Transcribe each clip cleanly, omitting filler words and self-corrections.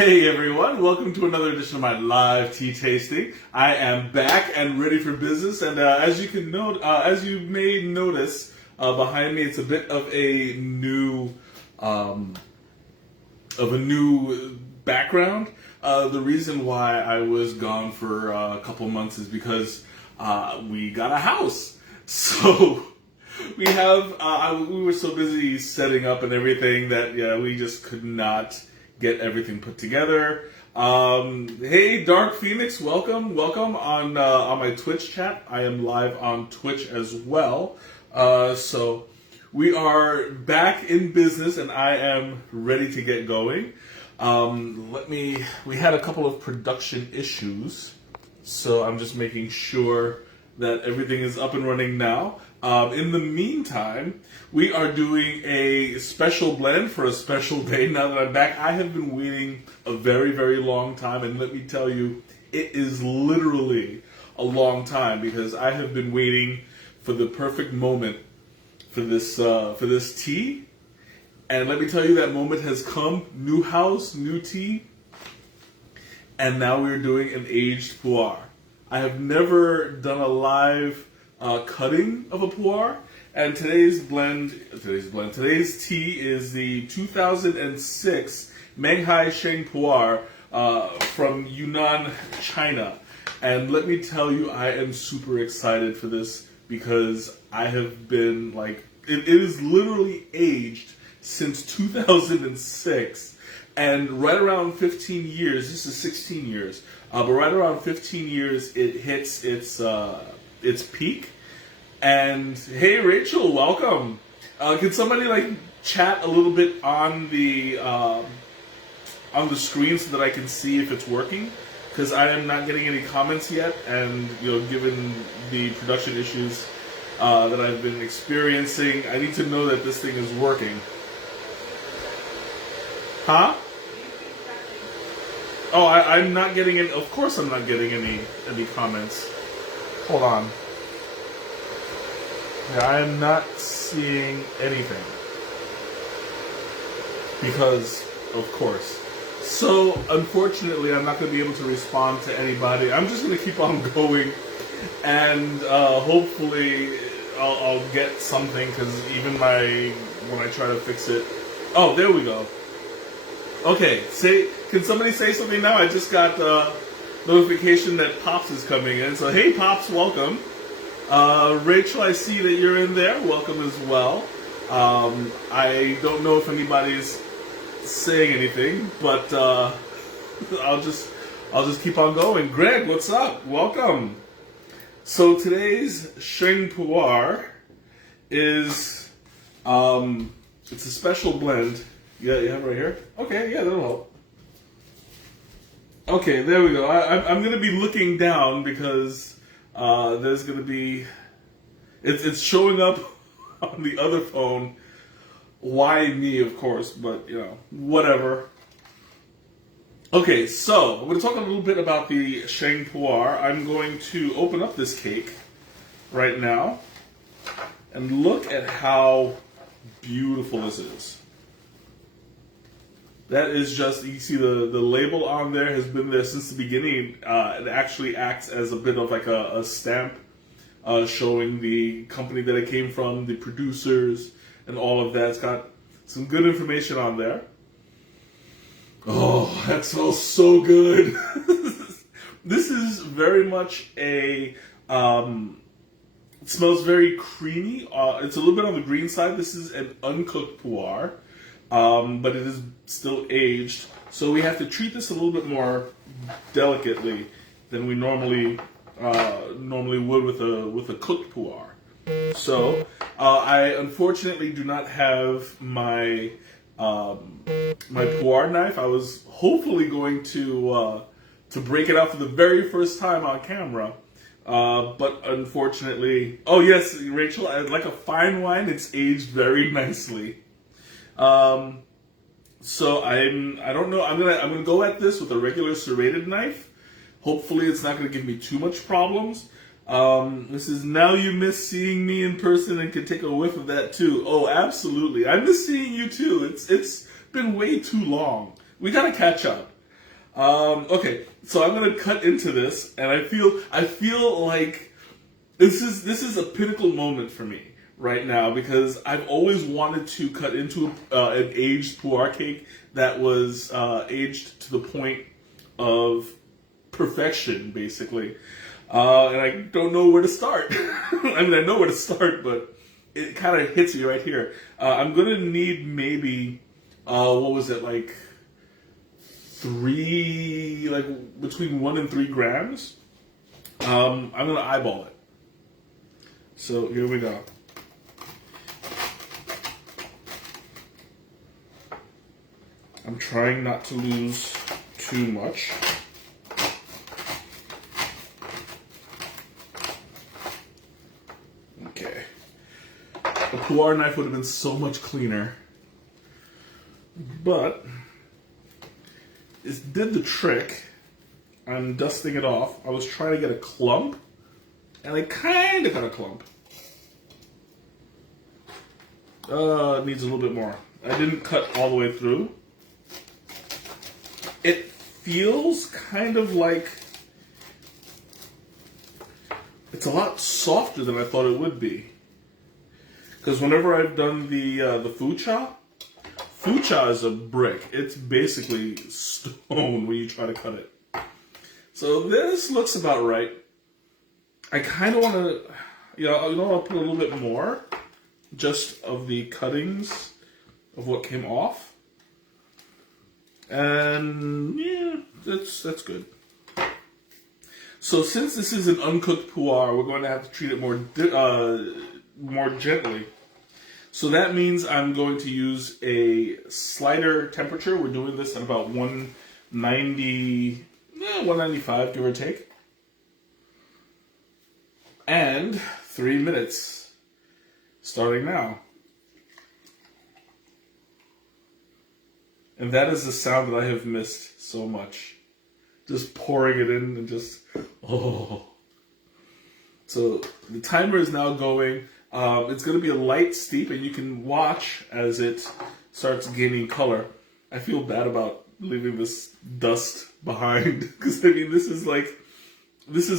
Hey everyone, welcome to another edition of my live tea tasting. I am back and ready for business, and as you may notice behind me, it's a bit of a new background. The reason why I was gone for a couple months is because we got a house. So we were so busy setting up and everything that we just could not get everything put together. Hey, Dark Phoenix, welcome on my Twitch chat. I am live on Twitch as well. So we are back in business, and I am ready to get going. We had a couple of production issues, so I'm just making sure that everything is up and running now. In the meantime, we are doing a special blend for a special day. Now that I'm back, I have been waiting a very, very long time, and let me tell you, it is literally a long time because I have been waiting for the perfect moment for this tea. And let me tell you, that moment has come. New house, new tea, and now we're doing an aged pu'er. I have never done a live cutting of a pu'er, and today's tea is the 2006 Menghai Sheng pu'er from Yunnan, China. And let me tell you, I am super excited for this because I have been it is literally aged since 2006, and right around 15 years, this is 16 years, but right around 15 years it hits its peak. And hey, Rachel, welcome. Can somebody chat a little bit on the screen so that I can see if it's working? Because I am not getting any comments yet, and given the production issues that I've been experiencing, I need to know that this thing is working. Huh? Oh, I'm not getting any. Of course, I'm not getting any comments. Hold on. Yeah, I am not seeing anything. Because, of course. So, unfortunately, I'm not going to be able to respond to anybody. I'm just going to keep on going, and hopefully I'll get something, because even when I try to fix it. Oh, there we go. Okay, can somebody say something now? I just got the notification that Pops is coming in. So, hey, Pops, welcome. Rachel, I see that you're in there. Welcome as well. I don't know if anybody's saying anything, but I'll just keep on going. Greg, what's up? Welcome. So today's Sheng pu'er is it's a special blend. You have it right here? Okay, yeah, that'll help. Okay, there we go. I'm going to be looking down because there's going to be... It's showing up on the other phone. Why me, of course, but, whatever. Okay, so I'm going to talk a little bit about the Sheng pu'er. I'm going to open up this cake right now and look at how beautiful this is. That is just, you see the label on there has been there since the beginning. It actually acts as a bit of a stamp showing the company that it came from, the producers, and all of that. It's got some good information on there. Oh, that smells so good. This is very much it smells very creamy. It's a little bit on the green side. This is an uncooked pu'er. But it is still aged, so we have to treat this a little bit more delicately than we normally would with a cooked pu'er. So I unfortunately do not have my my pu'er knife. I was hopefully going to break it out for the very first time on camera, but unfortunately, oh yes, Rachel, like a fine wine, it's aged very nicely. So I don't know. I'm gonna go at this with a regular serrated knife. Hopefully, it's not gonna give me too much problems. This is Now You Miss Seeing Me in Person and can take a whiff of that too. Oh, absolutely. I miss seeing you too. It's been way too long. We gotta catch up. Okay, so I'm gonna cut into this, and I feel like this is a pinnacle moment for me right now because I've always wanted to cut into an aged pu'er cake that was aged to the point of perfection, basically. And I don't know where to start. I mean, I know where to start, but it kind of hits me right here. I'm gonna need maybe, what was it, like between 1 and 3 grams. I'm gonna eyeball it. So here we go. I'm trying not to lose too much. Okay. A pu'er knife would have been so much cleaner. But it did the trick. I'm dusting it off. I was trying to get a clump, and I kind of got a clump. It needs a little bit more. I didn't cut all the way through. It feels kind of like it's a lot softer than I thought it would be. Because whenever I've done the fu cha is a brick. It's basically stone when you try to cut it. So this looks about right. I kind of want to, I'll put a little bit more, just of the cuttings of what came off. And yeah, that's good. So since this is an uncooked pu'er, we're going to have to treat it more gently. So that means I'm going to use a slider temperature. We're doing this at about 195, give or take. And 3 minutes, starting now. And that is the sound that I have missed so much. Just pouring it in and just, oh. So the timer is now going. It's going to be a light steep, and you can watch as it starts gaining color. I feel bad about leaving this dust behind because, I mean, this is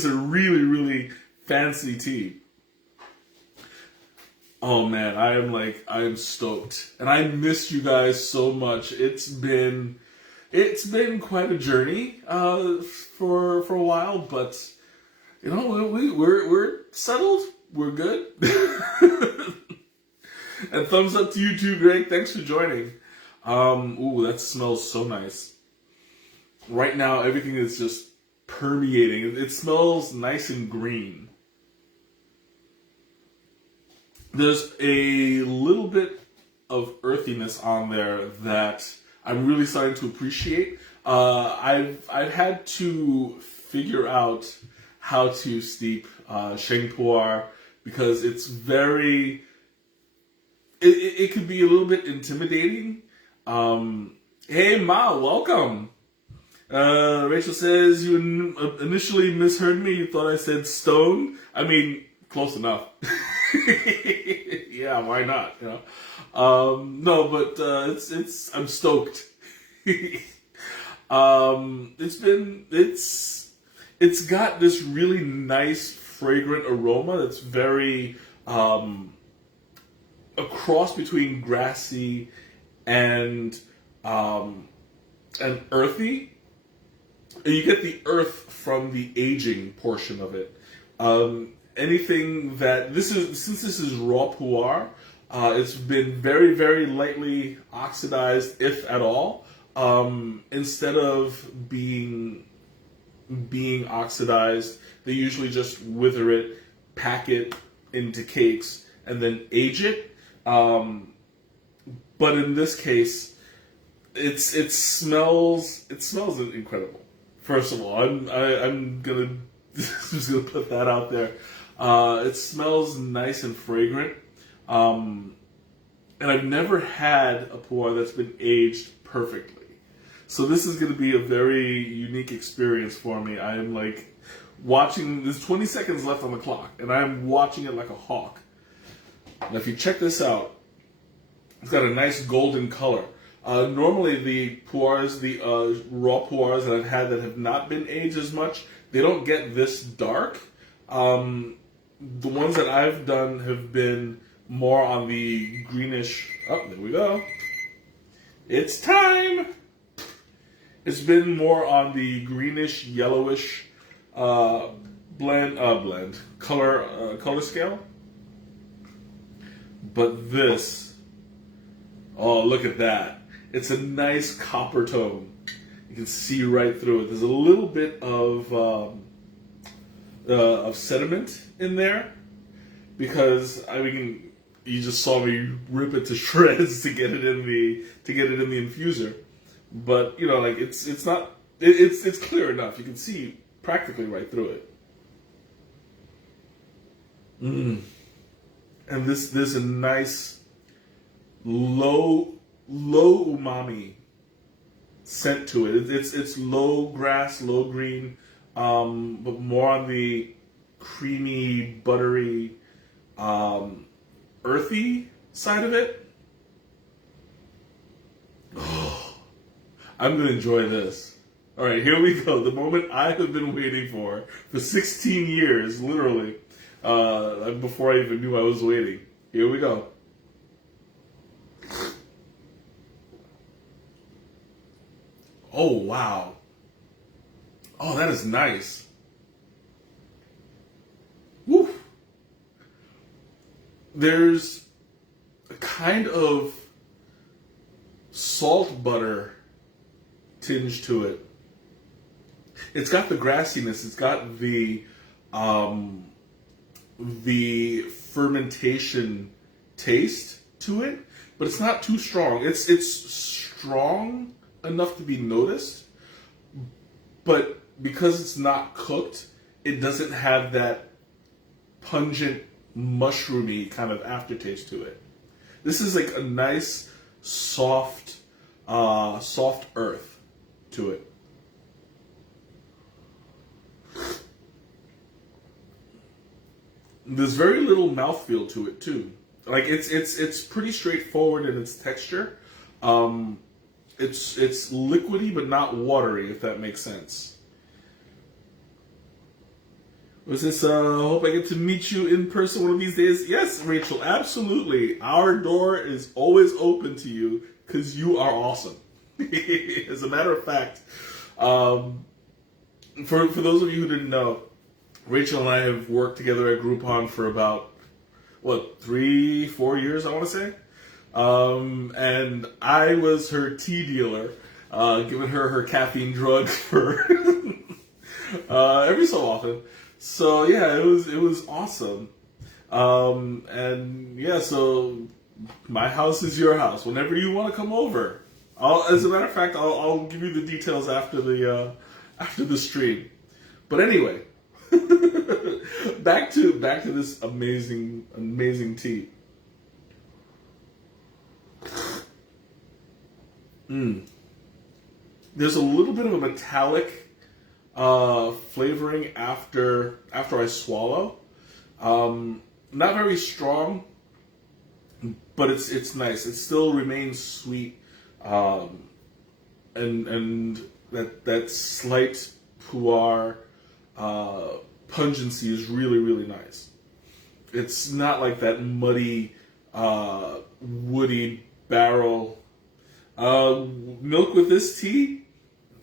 a really, really fancy tea. Oh man, I am stoked. And I missed you guys so much. It's been quite a journey for a while, but we're settled. We're good. And thumbs up to you too, Greg. Thanks for joining. Ooh, that smells so nice. Right now, everything is just permeating. It smells nice and green. There's a little bit of earthiness on there that I'm really starting to appreciate. I've had to figure out how to steep Sheng pu'er because it's very. It could be a little bit intimidating. Hey Ma, welcome. Rachel says you initially misheard me. You thought I said stone. I mean, close enough. Yeah, why not? No, but I'm stoked. It's got this really nice fragrant aroma that's very a cross between grassy and earthy. And you get the earth from the aging portion of it. Anything that since this is raw pu'er, it's been very, very lightly oxidized, if at all. Instead of being oxidized, they usually just wither it, pack it into cakes, and then age it. But in this case, it smells incredible. First of all, I'm just gonna put that out there. It smells nice and fragrant, and I've never had a pu'er that's been aged perfectly. So this is going to be a very unique experience for me. I am watching. There's 20 seconds left on the clock, and I'm watching it like a hawk. Now, if you check this out, it's got a nice golden color. Normally the pu'ers, the raw pu'ers that I've had that have not been aged as much, they don't get this dark. The ones that I've done have been more on the greenish. Oh, there we go. It's time. It's been more on the greenish, yellowish blend color scale. But this, oh, look at that. It's a nice copper tone. You can see right through it. There's a little bit of sediment in there because you just saw me rip it to shreds to get it in the infuser. But like it's not it's clear enough. You can see practically right through it. And there's a nice low umami scent to it. It's low grass, low green, but more on the creamy, buttery, earthy side of it. Oh, I'm gonna enjoy this. All right, here we go. The moment I have been waiting for 16 years, literally, before I even knew I was waiting. Here we go. Oh, wow. Oh, that is nice. Woo. There's a kind of salt butter tinge to it. It's got the grassiness. It's got the fermentation taste to it, but it's not too strong. It's strong enough to be noticed, but because it's not cooked, it doesn't have that pungent, mushroomy kind of aftertaste to it. This is like a nice, soft earth to it. There's very little mouthfeel to it too. Like it's pretty straightforward in its texture. It's liquidy but not watery, if that makes sense. Was this, hope I get to meet you in person one of these days? Yes, Rachel, absolutely. Our door is always open to you because you are awesome. As a matter of fact, for those of you who didn't know, Rachel and I have worked together at Groupon for about, 3-4 years, I want to say. And I was her tea dealer, giving her caffeine drug for every so often. So yeah, it was awesome. And yeah, so my house is your house. Whenever you want to come over, as a matter of fact, I'll give you the details after the stream. But anyway, back to this amazing tea. There's a little bit of a metallic flavoring after I swallow. Not very strong, but it's nice. It still remains sweet, and that slight pu'er pungency is really, really nice. It's not like that muddy, woody barrel. Milk with this tea,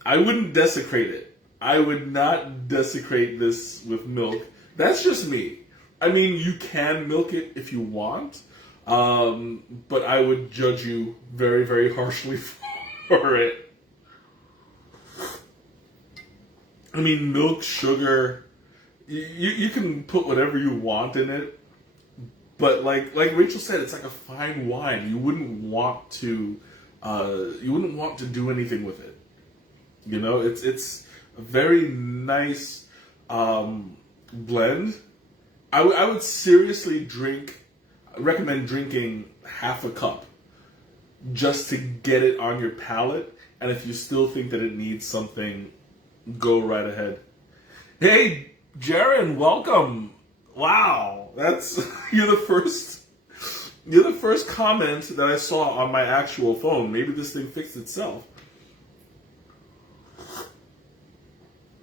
I wouldn't desecrate it. I would not desecrate this with milk. That's just me. I mean, you can milk it if you want, but I would judge you very, very harshly for it. I mean, milk, sugar, you can put whatever you want in it, but like Rachel said, it's like a fine wine. You wouldn't want to do anything with it. It's a very nice blend. I would seriously recommend drinking half a cup just to get it on your palate. And if you still think that it needs something, go right ahead. Hey, Jaren, welcome. Wow, you're the You're the first comment that I saw on my actual phone. Maybe this thing fixed itself.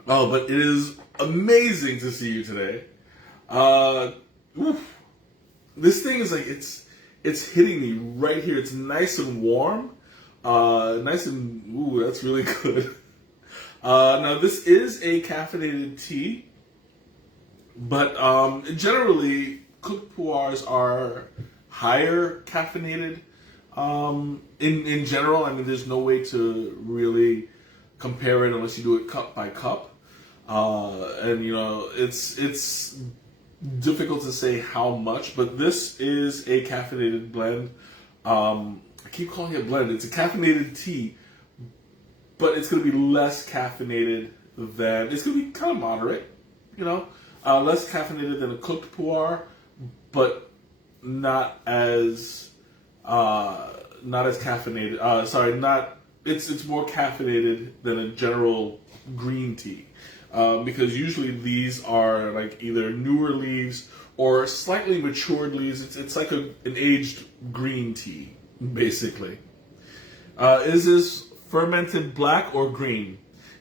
Oh, but it is amazing to see you today. Oof. This thing is like it's hitting me right here. It's nice and warm. Nice and ooh, that's really good. Now this is a caffeinated tea, but generally cooked pu'ers are higher caffeinated. In general, I mean, there's no way to really compare it unless you do it cup by cup. And you know, it's difficult to say how much, but this is a caffeinated blend. I keep calling it blend. It's a caffeinated tea, but it's going to be less caffeinated than, it's going to be kind of moderate, you know, less caffeinated than a cooked pu'er, but not as caffeinated. It's more caffeinated than a general green tea. Because usually these are like either newer leaves or slightly matured leaves. It's like an aged green tea, basically. Is this fermented black or green?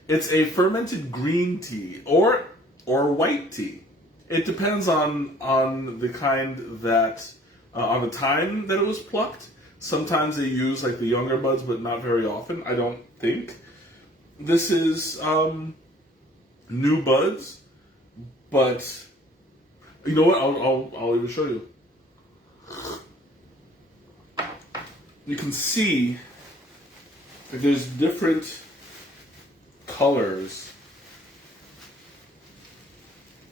It's a fermented green tea or white tea. It depends on the kind that on the time that it was plucked. Sometimes they use like the younger buds, but not very often. I don't think. This is new buds, but you know what? I'll even show you. You can see that there's different colors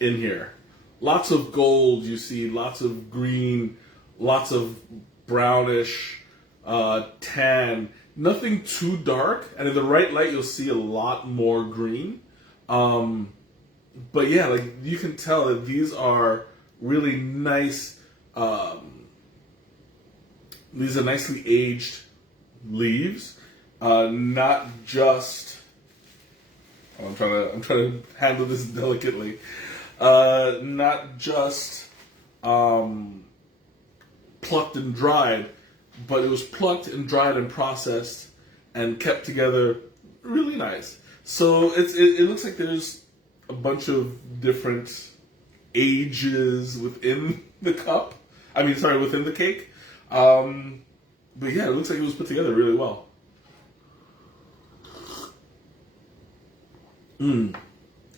in here. Lots of gold, you see, lots of green, lots of brownish, tan. Nothing too dark, and in the right light you'll see a lot more green. But yeah, like you can tell that these are really nice. These are nicely aged leaves, not just. Oh, I'm trying to handle this delicately. Not just plucked and dried, but it was plucked and dried and processed and kept together really nice. So it looks like there's a bunch of different ages within the cup. I mean, sorry, within the cake. But yeah, it looks like it was put together really well.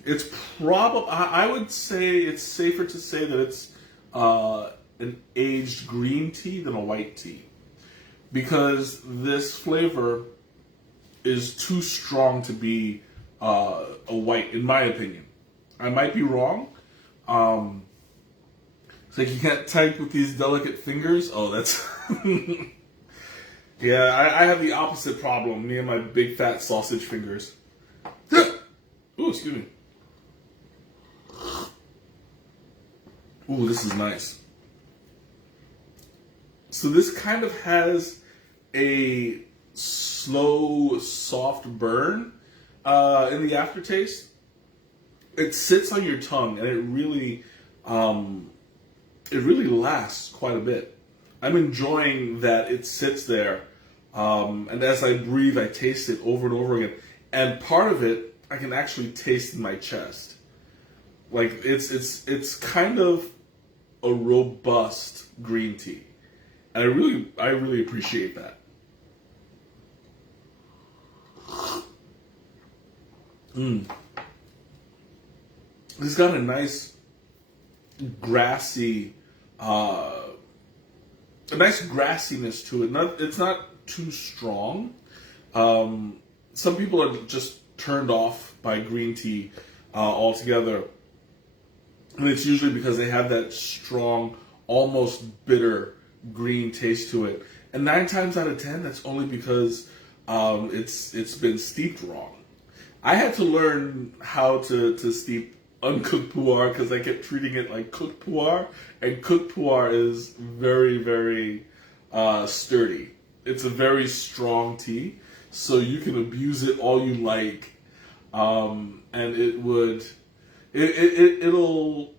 It's probably, I would say it's safer to say that it's an aged green tea than a white tea. Because this flavor is too strong to be a white, in my opinion. I might be wrong. It's like you can't type with these delicate fingers. Oh, that's... Yeah, I have the opposite problem, me and my big fat sausage fingers. Ooh, excuse me. Ooh, this is nice. So this kind of has a slow, soft burn in the aftertaste. It sits on your tongue, and it really lasts quite a bit. I'm enjoying that it sits there, and as I breathe, I taste it over and over again. And part of it, I can actually taste in my chest. Like it's kind of a robust green tea, and I really appreciate that. It's got a nice grassy, grassiness to it. It's not too strong. Some people are just turned off by green tea altogether, and it's usually because they have that strong, almost bitter green taste to it. And 9 times out of 10, that's only because it's been steeped wrong. I had to learn how to steep uncooked pu'er because I kept treating it like cooked pu'er, and cooked pu'er is very, very sturdy. It's a very strong tea, so you can abuse it all you like, and it'll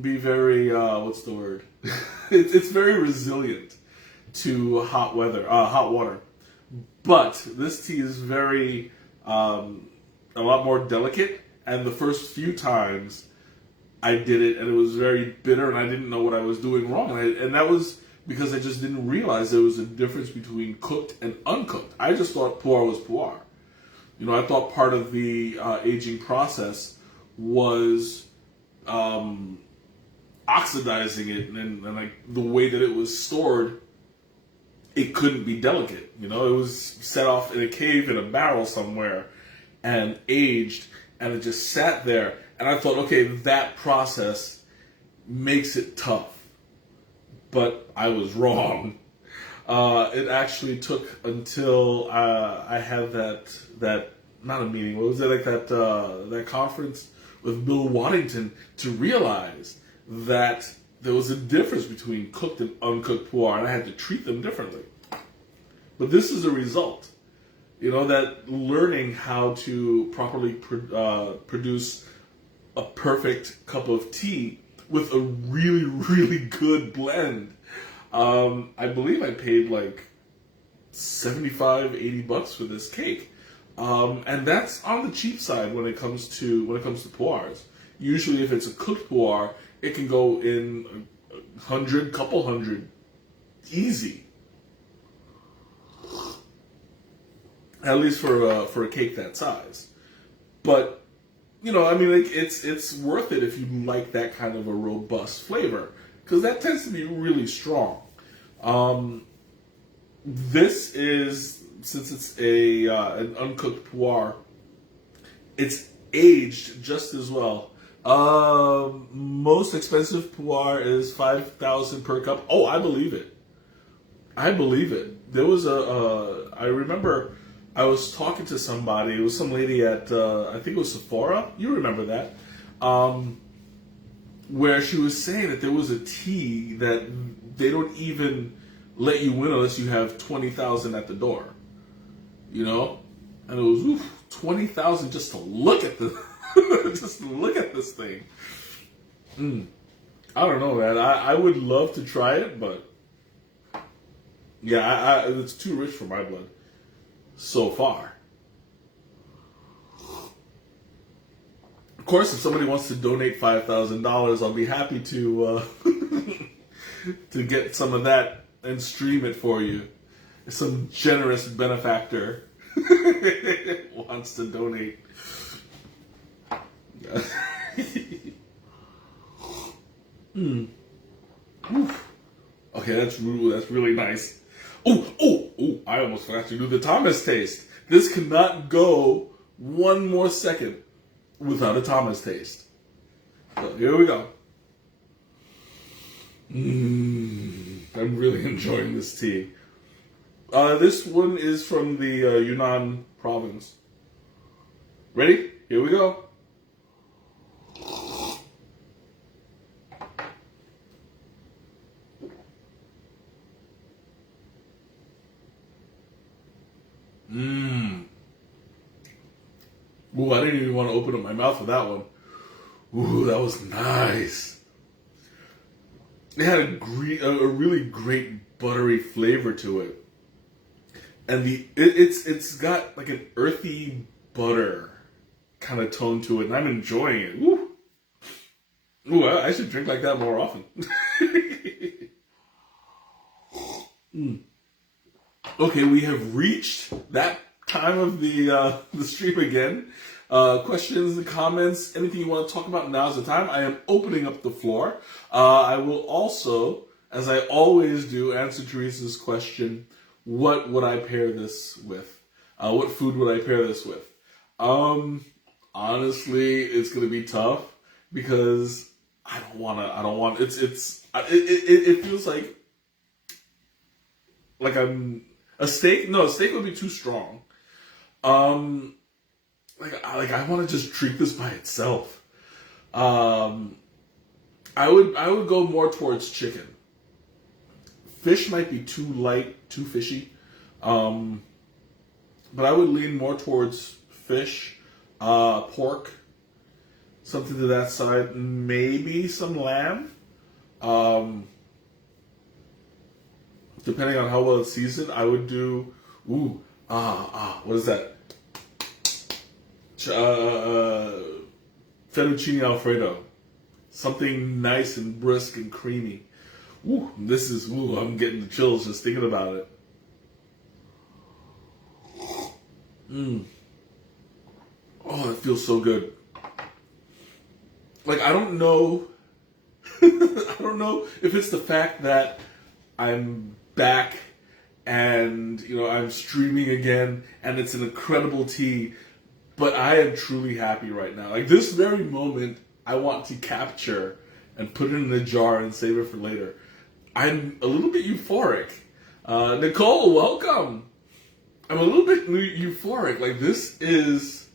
be very what's the word? It's very resilient. to hot water. But this tea is a lot more delicate. And the first few times I did it, and it was very bitter, and I didn't know what I was doing wrong. And that was because I just didn't realize there was a difference between cooked and uncooked. I just thought pu'er was pu'er. I thought part of the aging process was oxidizing it, and like the way that it was stored, it couldn't be delicate. It was set off in a cave in a barrel somewhere and aged, and it just sat there. And I thought, okay, that process makes it tough. But I was wrong. It actually took until I had that not a meeting. What was it, like that conference with Bill Waddington, to realize that there was a difference between cooked and uncooked pu'er, and I had to treat them differently. But this is a result. That learning how to properly produce a perfect cup of tea with a really, really good blend. I believe I paid like $75, $80 for this cake. And that's on the cheap side when it comes to pu'ers. Usually if it's a cooked pu'er, it can go in couple hundred, easy. At least for a cake that size. But it's worth it if you like that kind of a robust flavor, because that tends to be really strong. This is, since it's an uncooked pu'er, it's aged just as well. Most expensive pu'er is $5,000 per cup. Oh, I believe it. There was I remember I was talking to somebody. It was some lady at, I think it was Sephora. You remember that. Where she was saying that there was a tea that they don't even let you in unless you have $20,000 at the door. And it was $20,000 just to look at just to look at this thing. I don't know, man. I would love to try it, but yeah, it's too rich for my blood so far. Of course, if somebody wants to donate $5,000, I'll be happy to to get some of that and stream it for you. If some generous benefactor wants to donate. Okay, that's really nice. Oh! I almost forgot to do the Thomas taste. This cannot go one more second without a Thomas taste. So here we go. I'm really enjoying this tea. This one is from the Yunnan province. Ready? Here we go. Ooh, I didn't even want to open up my mouth for that one. Ooh, that was nice. It had a really great buttery flavor to it, and it's got like an earthy butter kind of tone to it, and I'm enjoying it. Ooh, I should drink like that more often. Okay, we have reached that time of the stream again. Questions and comments, anything you want to talk about, now's the time. I am opening up the floor. I will also, as I always do, answer Teresa's question, what would I pair this with? What food would I pair this with? Honestly, it's going to be tough because it feels like I'm a steak. No, a steak would be too strong. I want to just treat this by itself. I would go more towards chicken. Fish might be too light, too fishy. But I would lean more towards fish, pork, something to that side. Maybe some lamb. depending on how well it's seasoned, I would do, what is that? Fettuccine Alfredo. Something nice and brisk and creamy. Ooh, I'm getting the chills just thinking about it. Oh, it feels so good. Like, I don't know, I don't know if it's the fact that I'm back and, I'm streaming again and it's an incredible tea, but I am truly happy right now. Like, this very moment, I want to capture and put it in a jar and save it for later. I'm a little bit euphoric. Nicole, welcome. I'm a little bit euphoric. Like, this is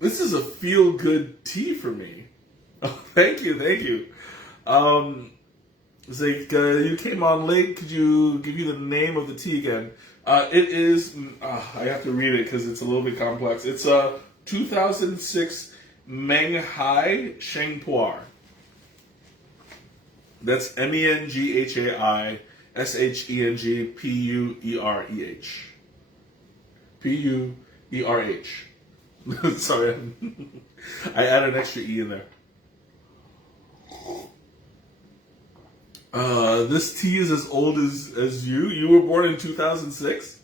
a feel-good tea for me. Oh, thank you. It's like, you came on late. Could you give you the name of the tea again? It is, I have to read it because it's a little bit complex. It's a 2006 Menghai Sheng. That's Menghai Shengpuerh. Puerh. Sorry, I added an extra E in there. This tea is as old as you. You were born in 2006?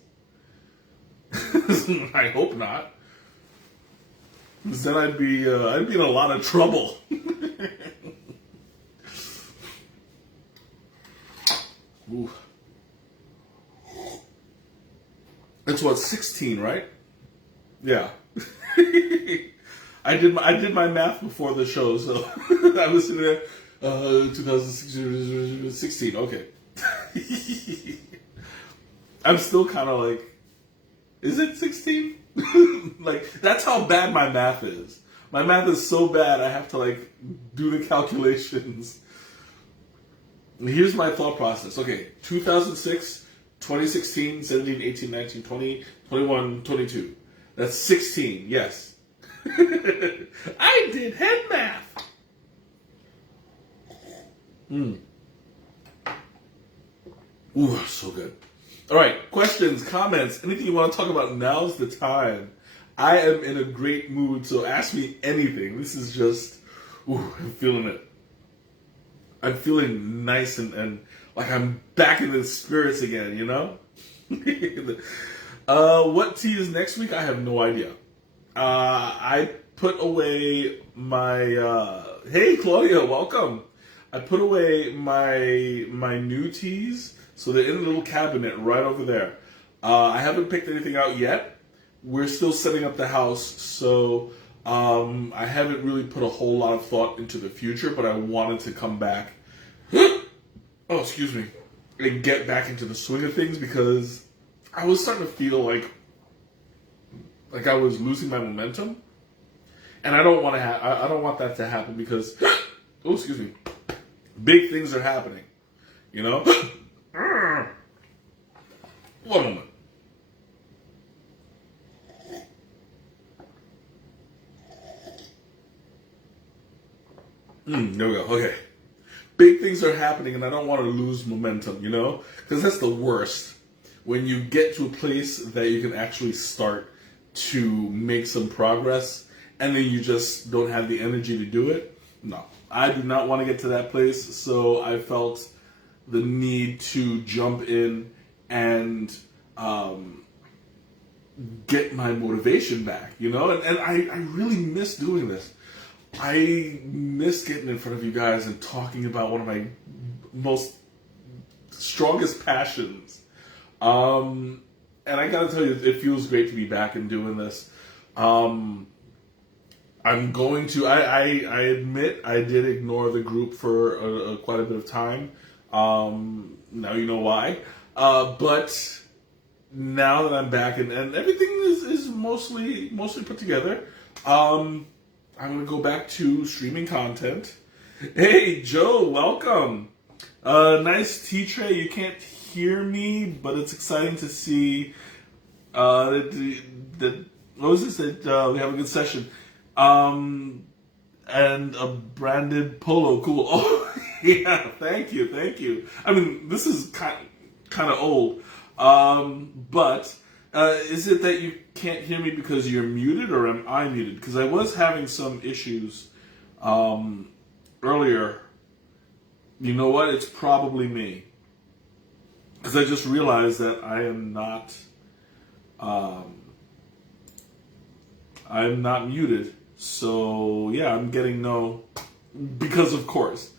I hope not. Because then I'd be in a lot of trouble. Ooh. That's what, 16, right? Yeah. I did my math before the show, so I was sitting there. 2016. Okay. I'm still kind of like, is it 16? Like, that's how bad my math is. My math is so bad, I have to like do the calculations. Here's my thought process. Okay, 2006, 2016, 17, 18, 19, 20, 21, 22. That's 16, yes. I did head math. Ooh, so good. All right, questions, comments, anything you want to talk about, now's the time. I am in a great mood, so ask me anything. This is just, I'm feeling it. I'm feeling nice and like I'm back in the spirits again, What tea is next week? I have no idea. I put away my, hey Claudia, welcome. I put away my new teas, so they're in a little cabinet right over there. I haven't picked anything out yet. We're still setting up the house, so I haven't really put a whole lot of thought into the future, but I wanted to come back, and get back into the swing of things because I was starting to feel like I was losing my momentum, and I don't want that to happen because, big things are happening, One moment. There we go. Okay. Big things are happening and I don't want to lose momentum, Because that's the worst. When you get to a place that you can actually start to make some progress and then you just don't have the energy to do it. No. I do not want to get to that place, so I felt the need to jump in and get my motivation back, And I really miss doing this. I miss getting in front of you guys and talking about one of my most strongest passions. And I gotta tell you, it feels great to be back and doing this. I'm going to, I admit I did ignore the group for quite a bit of time. Now you know why. But now that I'm back and everything is mostly put together, I'm going to go back to streaming content. Hey, Joe, welcome. Nice tea tray. You can't hear me, but it's exciting to see what was this? That we have a good session. And a branded polo. Cool. Oh, yeah. Thank you. I mean, this is kind of old. But is it that you can't hear me because you're muted, or am I muted? Because I was having some issues earlier. You know what? It's probably me. Because I just realized that I'm not muted. So yeah, I'm getting no, because of course.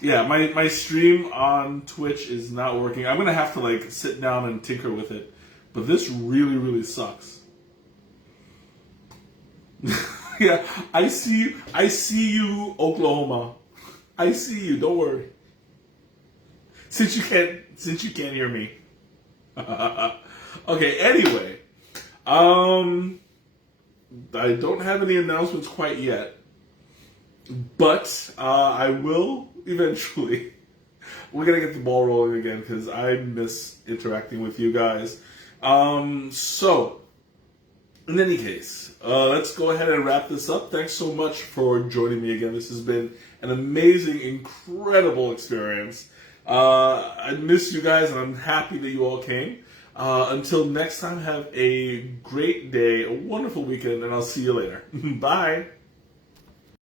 Yeah, my stream on Twitch is not working. I'm gonna have to like sit down and tinker with it. But this really, really sucks. Yeah, I see you. I see you, Oklahoma. I see you. Don't worry. Since you can't hear me. Okay. Anyway, I don't have any announcements quite yet, but I will eventually. We're gonna get the ball rolling again because I miss interacting with you guys. So, in any case, let's go ahead and wrap this up. Thanks so much for joining me again. This has been an amazing, incredible experience. I miss you guys, and I'm happy that you all came. Until next time, have a great day, a wonderful weekend, and I'll see you later. Bye.